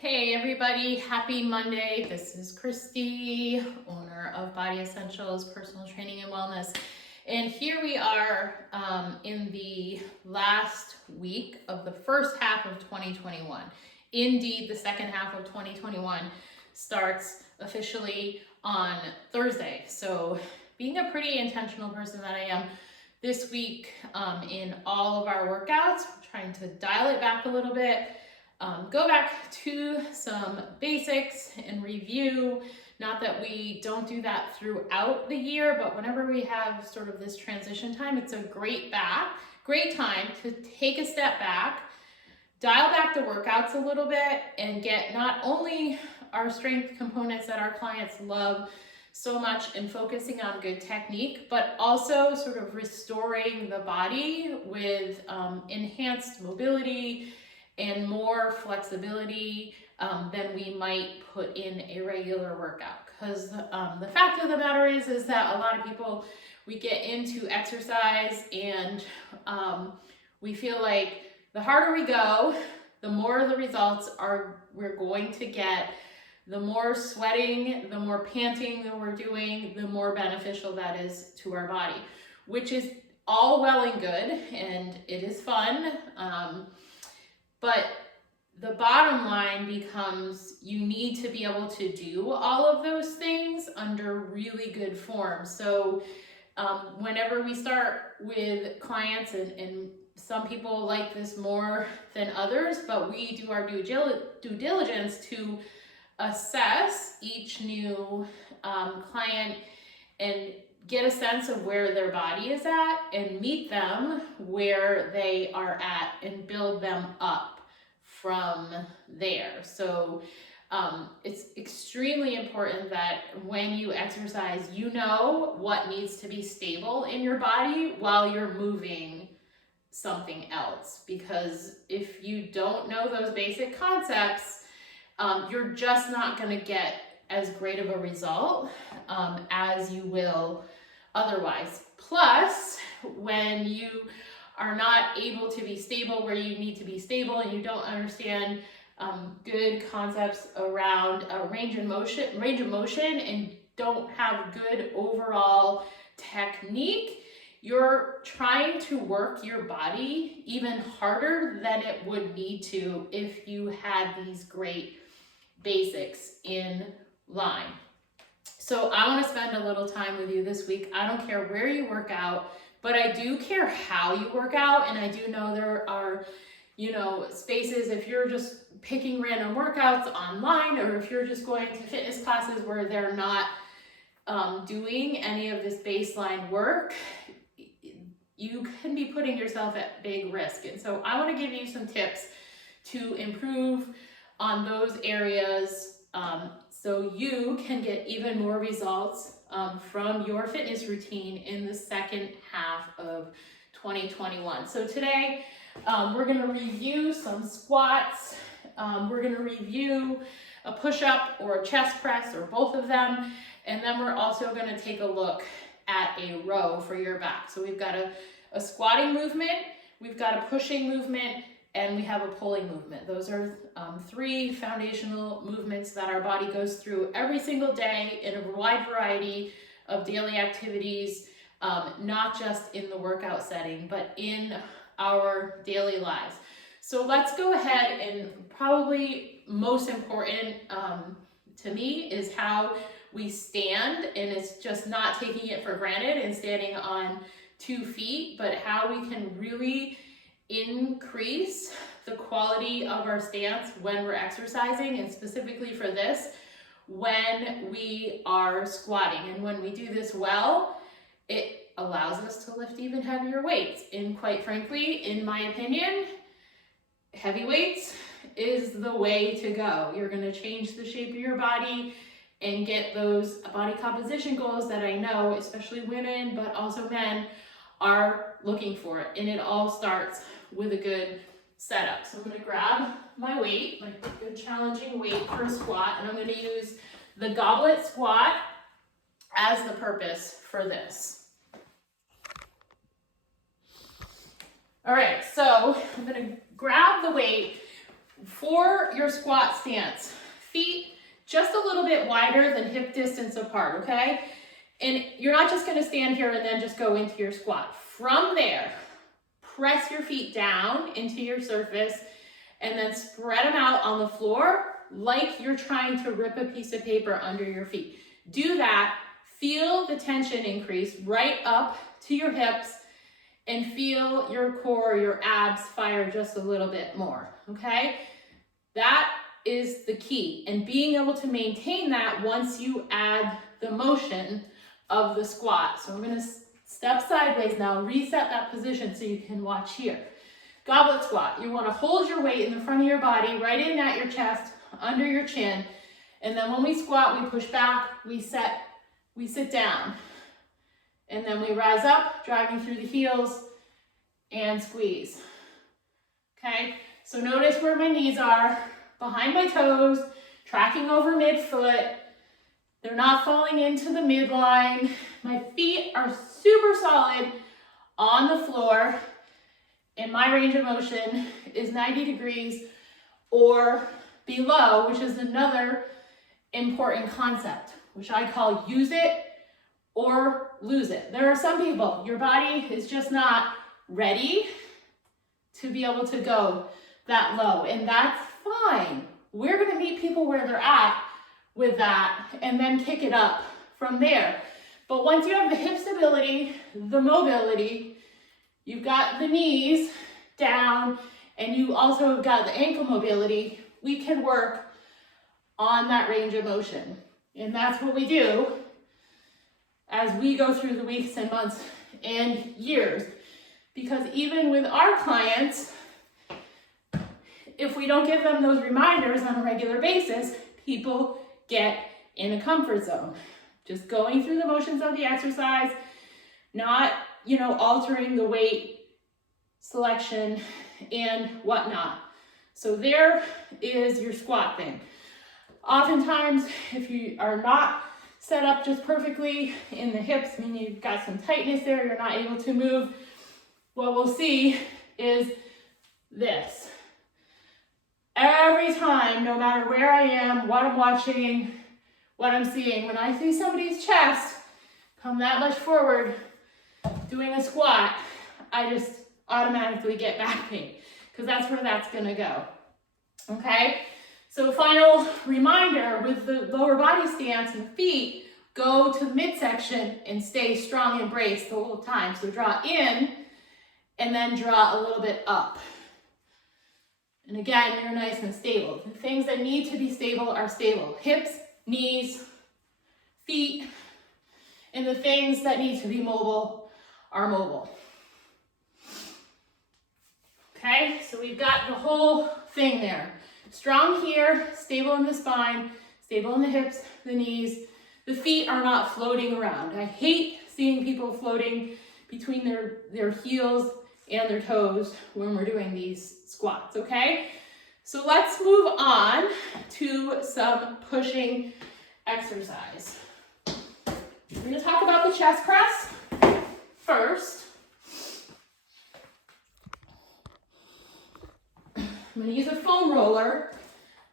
Hey everybody, happy Monday. This is Christy, owner of Body Essentials, Personal Training and Wellness. And here we are in the last week of the first half of 2021. Indeed, the second half of 2021 starts officially on Thursday. So being a pretty intentional person that I am this week in all of our workouts, trying to dial it back a little bit. Go back to some basics and review. Not that we don't do that throughout the year, but whenever we have sort of this transition time, it's a great time to take a step back, dial back the workouts a little bit, and get not only our strength components that our clients love so much and focusing on good technique, but also sort of restoring the body with enhanced mobility and more flexibility than we might put in a regular workout. Because the fact of the matter is that a lot of people, we get into exercise and we feel like the harder we go, the more the results we're going to get. The more sweating, the more panting that we're doing, the more beneficial that is to our body, which is all well and good, and it is fun. But the bottom line becomes you need to be able to do all of those things under really good form. So whenever we start with clients, and some people like this more than others, but we do our due diligence to assess each new client and get a sense of where their body is at and meet them where they are at and build them up from there. So it's extremely important that when you exercise, you know what needs to be stable in your body while you're moving something else. Because if you don't know those basic concepts, you're just not going to get as great of a result as you will otherwise. Plus, when you are not able to be stable where you need to be stable and you don't understand good concepts around range of motion and don't have good overall technique, you're trying to work your body even harder than it would need to if you had these great basics in line. So I want to spend a little time with you this week. I don't care where you work out, but I do care how you work out. And I do know there are, spaces if you're just picking random workouts online, or if you're just going to fitness classes where they're not doing any of this baseline work, you can be putting yourself at big risk. And so I want to give you some tips to improve on those areas so you can get even more results from your fitness routine in the second half of 2021. So today we're going to review some squats. We're going to review a push-up or a chest press or both of them. And then we're also going to take a look at a row for your back. So we've got a squatting movement, we've got a pushing movement, and we have a pulling movement. Those are three foundational movements that our body goes through every single day in a wide variety of daily activities, not just in the workout setting, but in our daily lives. So let's go ahead, and probably most important to me is how we stand, and it's just not taking it for granted and standing on 2 feet, but how we can really increase the quality of our stance when we're exercising, and specifically for this, when we are squatting. And when we do this well, it allows us to lift even heavier weights. And quite frankly, in my opinion, heavy weights is the way to go. You're going to change the shape of your body and get those body composition goals that I know, especially women, but also men, are looking for it. And it all starts with a good setup. So I'm going to grab my weight, my good challenging weight for a squat, and I'm going to use the goblet squat as the purpose for this. All right, so I'm going to grab the weight For your squat stance, feet just a little bit wider than hip distance apart, okay? And you're not just gonna stand here and then just go into your squat. From there, press your feet down into your surface and then spread them out on the floor like you're trying to rip a piece of paper under your feet. Do that, feel the tension increase right up to your hips and feel your core, your abs fire just a little bit more, okay? That is the key, and being able to maintain that once you add the motion of the squat. So I'm gonna step sideways now, reset that position so you can watch here. Goblet squat, you wanna hold your weight in the front of your body, right in at your chest, under your chin, and then when we squat, we push back, we sit down. And then we rise up, driving through the heels, and squeeze. Okay, so notice where my knees are, behind my toes, tracking over midfoot. They're not falling into the midline. My feet are super solid on the floor, and my range of motion is 90 degrees or below, which is another important concept, which I call use it or lose it. There are some people, your body is just not ready to be able to go that low, and that's fine. We're gonna meet people where they're at with that and then kick it up from there. But once you have the hip stability, the mobility, you've got the knees down, and you also have got the ankle mobility, we can work on that range of motion. And that's what we do as we go through the weeks and months and years. Because even with our clients, if we don't give them those reminders on a regular basis, people get in a comfort zone. Just going through the motions of the exercise, not, altering the weight selection and whatnot. So there is your squat thing. Oftentimes, if you are not set up just perfectly in the hips, meaning you've got some tightness there, you're not able to move, what we'll see is this. Every time, no matter where I am, what I'm watching, what I'm seeing, when I see somebody's chest come that much forward doing a squat, I just automatically get back pain because that's where that's gonna go, okay? So final reminder with the lower body stance and feet, go to the midsection and stay strong and braced the whole time. So draw in and then draw a little bit up. And again, you're nice and stable. The things that need to be stable are stable. Hips, knees, feet, and the things that need to be mobile are mobile. Okay, so we've got the whole thing there. Strong here, stable in the spine, stable in the hips, the knees. The feet are not floating around. I hate seeing people floating between their heels and their toes when we're doing these squats, okay? So let's move on to some pushing exercise. We're gonna talk about the chest press first. I'm gonna use a foam roller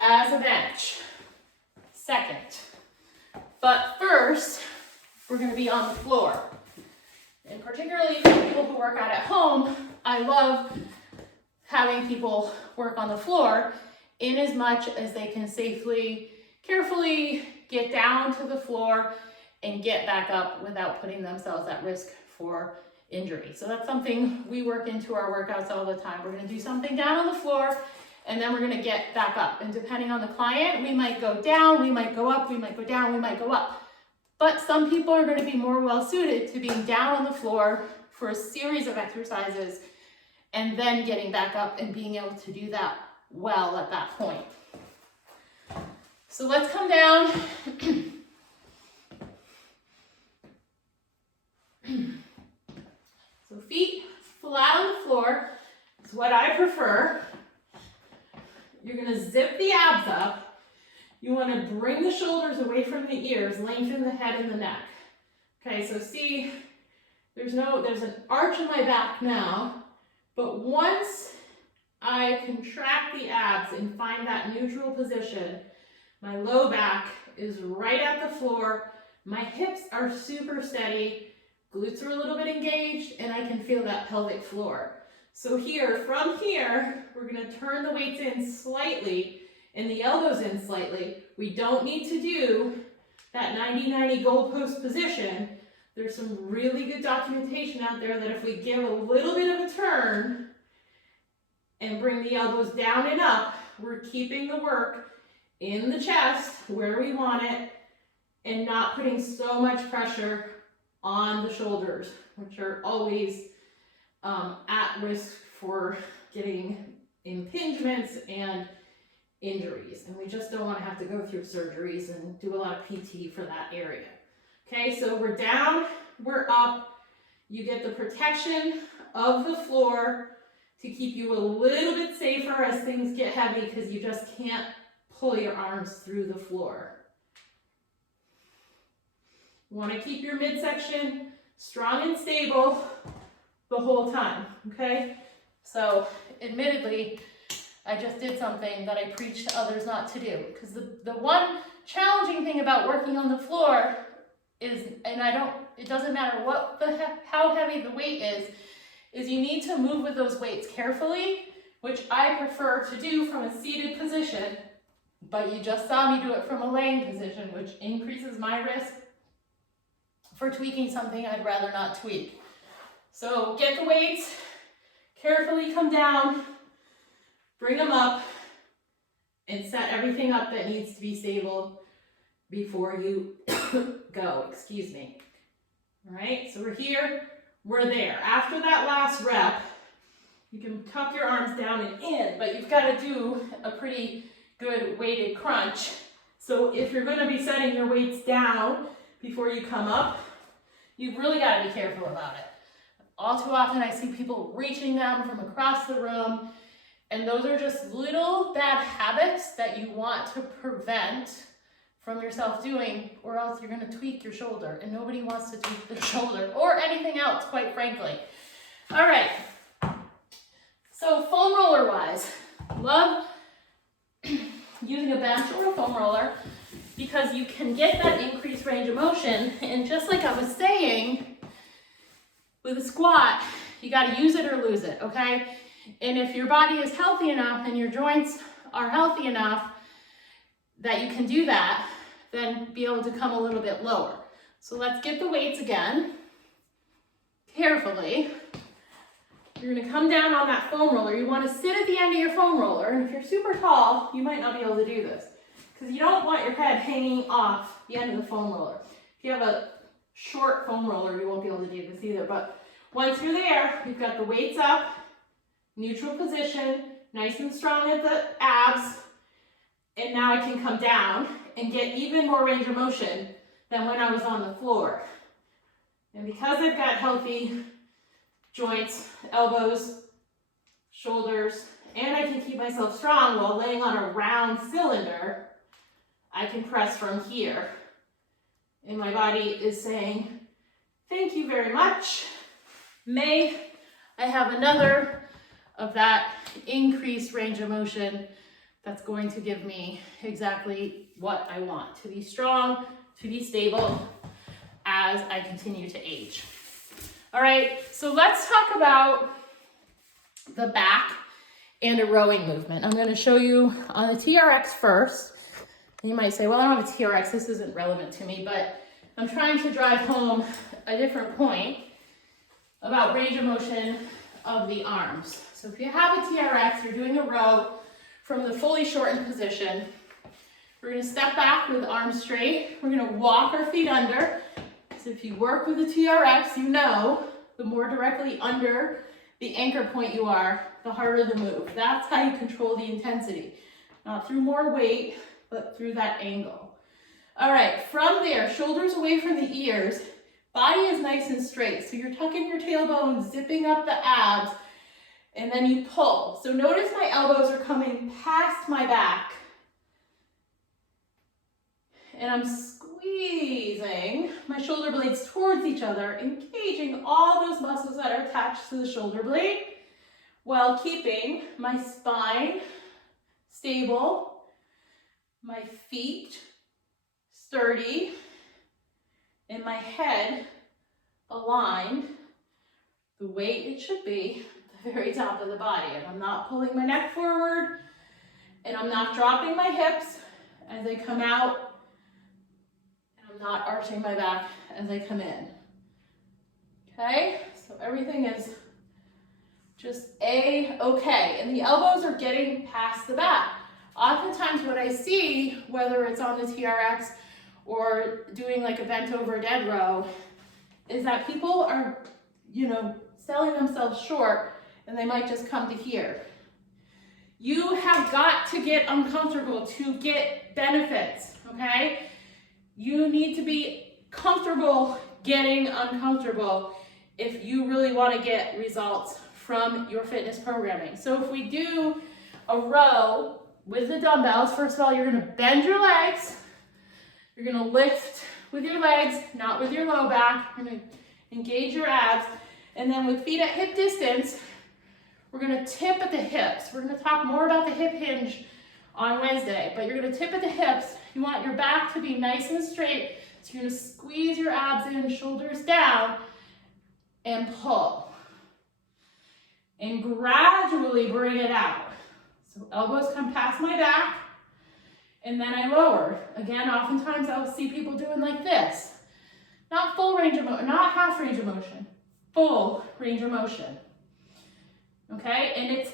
as a bench, second. But first, we're gonna be on the floor. And particularly for people who work out at home, I love having people work on the floor in as much as they can safely, carefully get down to the floor and get back up without putting themselves at risk for injury. So that's something we work into our workouts all the time. We're gonna do something down on the floor and then we're gonna get back up. And depending on the client, we might go down, we might go up, we might go down, we might go up. But some people are going to be more well suited to being down on the floor for a series of exercises and then getting back up and being able to do that well at that point. So let's come down. So feet flat on the floor is what I prefer. You're going to zip the abs up. You want to bring the shoulders away from the ears, lengthen the head and the neck. Okay, so see, there's an arch in my back now, but once I contract the abs and find that neutral position, my low back is right at the floor, my hips are super steady, glutes are a little bit engaged, and I can feel that pelvic floor. So here, from here, we're gonna turn the weights in slightly and the elbows in slightly. We don't need to do that 90-90 goalpost position. There's some really good documentation out there that if we give a little bit of a turn and bring the elbows down and up, we're keeping the work in the chest where we want it and not putting so much pressure on the shoulders, which are always at risk for getting impingements and injuries. And we just don't want to have to go through surgeries and do a lot of PT for that area. Okay, so we're down, we're up. You get the protection of the floor to keep you a little bit safer as things get heavy because you just can't pull your arms through the floor. You want to keep your midsection strong and stable the whole time, okay? So admittedly, I just did something that I preach to others not to do, because the one challenging thing about working on the floor is, and it doesn't matter how heavy the weight is you need to move with those weights carefully, which I prefer to do from a seated position, but you just saw me do it from a laying position, which increases my risk for tweaking something I'd rather not tweak. So get the weights, carefully come down, bring them up, and set everything up that needs to be stable before you go, excuse me. All right, so we're here, we're there. After that last rep, you can tuck your arms down and in, but you've got to do a pretty good weighted crunch. So if you're going to be setting your weights down before you come up, you've really got to be careful about it. All too often I see people reaching them from across the room, and those are just little bad habits that you want to prevent from yourself doing, or else you're going to tweak your shoulder, and nobody wants to tweak their shoulder or anything else, quite frankly. All right, so foam roller wise, love using a bench or a foam roller because you can get that increased range of motion, and just like I was saying, with a squat, you got to use it or lose it, okay? And if your body is healthy enough and your joints are healthy enough that you can do that, then be able to come a little bit lower. So let's get the weights again, carefully. You're gonna come down on that foam roller. You wanna sit at the end of your foam roller, and if you're super tall, you might not be able to do this, because you don't want your head hanging off the end of the foam roller. If you have a short foam roller, you won't be able to do this either, but once you're there, you've got the weights up, neutral position, nice and strong at the abs, and now I can come down and get even more range of motion than when I was on the floor. And because I've got healthy joints, elbows, shoulders, and I can keep myself strong while laying on a round cylinder, I can press from here. And my body is saying, thank you very much. May I have another of that increased range of motion that's going to give me exactly what I want, to be strong, to be stable as I continue to age. All right, so let's talk about the back and a rowing movement. I'm going to show you on the TRX first. You might say, well, I don't have a TRX, this isn't relevant to me, but I'm trying to drive home a different point about range of motion of the arms. So if you have a TRX, you're doing a row from the fully shortened position. We're going to step back with arms straight. We're going to walk our feet under. So if you work with a TRX, you know the more directly under the anchor point you are, the harder the move. That's how you control the intensity. Not through more weight, but through that angle. All right, from there, shoulders away from the ears. Body is nice and straight. So you're tucking your tailbone, zipping up the abs, and then you pull. So notice my elbows are coming past my back. And I'm squeezing my shoulder blades towards each other, engaging all those muscles that are attached to the shoulder blade, while keeping my spine stable, my feet sturdy, and my head aligned the way it should be at the very top of the body. And I'm not pulling my neck forward, and I'm not dropping my hips as I come out, and I'm not arching my back as I come in. Okay, so everything is just A-okay, and the elbows are getting past the back. Oftentimes what I see, whether it's on the TRX or doing like a bent over dead row, is that people are, selling themselves short, and they might just come to here. You have got to get uncomfortable to get benefits, okay? You need to be comfortable getting uncomfortable if you really want to get results from your fitness programming. So if we do a row with the dumbbells, first of all, you're going to bend your legs. You're going to lift with your legs, not with your low back. You're going to engage your abs. And then with feet at hip distance, we're going to tip at the hips. We're going to talk more about the hip hinge on Wednesday, but you're going to tip at the hips. You want your back to be nice and straight. So you're going to squeeze your abs in, shoulders down, and pull. And gradually bring it out. So elbows come past my back, and then I lower. Again, oftentimes I'll see people doing like this. Not full range of motion, not half range of motion, full range of motion. Okay, and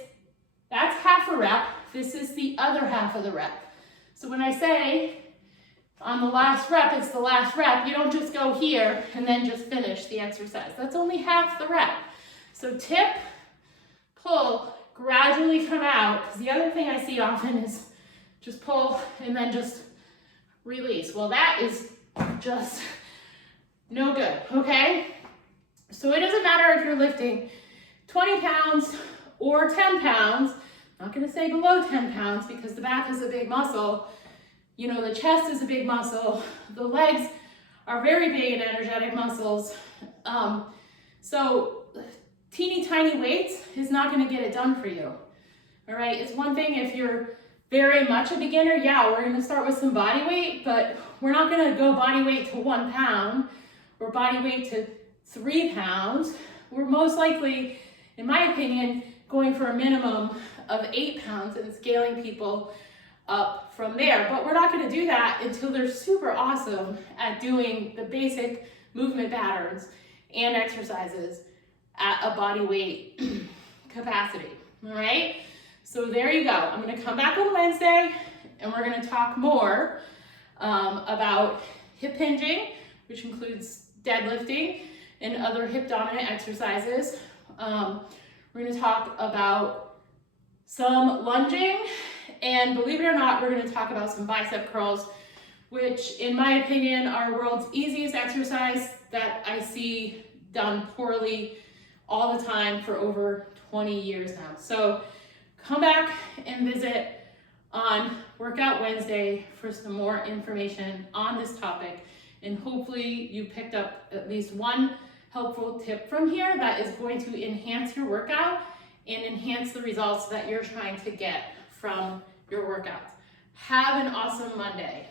that's half a rep. This is the other half of the rep. So when I say on the last rep, it's the last rep, you don't just go here and then just finish the exercise. That's only half the rep. So tip, pull, gradually come out, because the other thing I see often is just pull and then just release. Well, that is just no good, okay? So it doesn't matter if you're lifting 20 pounds or 10 pounds. I'm not gonna say below 10 pounds because the back is a big muscle. The chest is a big muscle. The legs are very big and energetic muscles. So teeny tiny weights is not gonna get it done for you, all right? It's one thing if you're very much a beginner, yeah, we're gonna start with some body weight, but we're not gonna go body weight to 1 pound or body weight to 3 pounds. We're most likely, in my opinion, going for a minimum of 8 pounds and scaling people up from there. But we're not gonna do that until they're super awesome at doing the basic movement patterns and exercises at a body weight capacity, all right? So there you go. I'm gonna come back on Wednesday and we're gonna talk more about hip hinging, which includes deadlifting and other hip dominant exercises. We're gonna talk about some lunging, and believe it or not, we're gonna talk about some bicep curls, which in my opinion are world's easiest exercise that I see done poorly all the time for over 20 years now. So come back and visit on Workout Wednesday for some more information on this topic, and hopefully you picked up at least one helpful tip from here that is going to enhance your workout and enhance the results that you're trying to get from your workouts. Have an awesome Monday.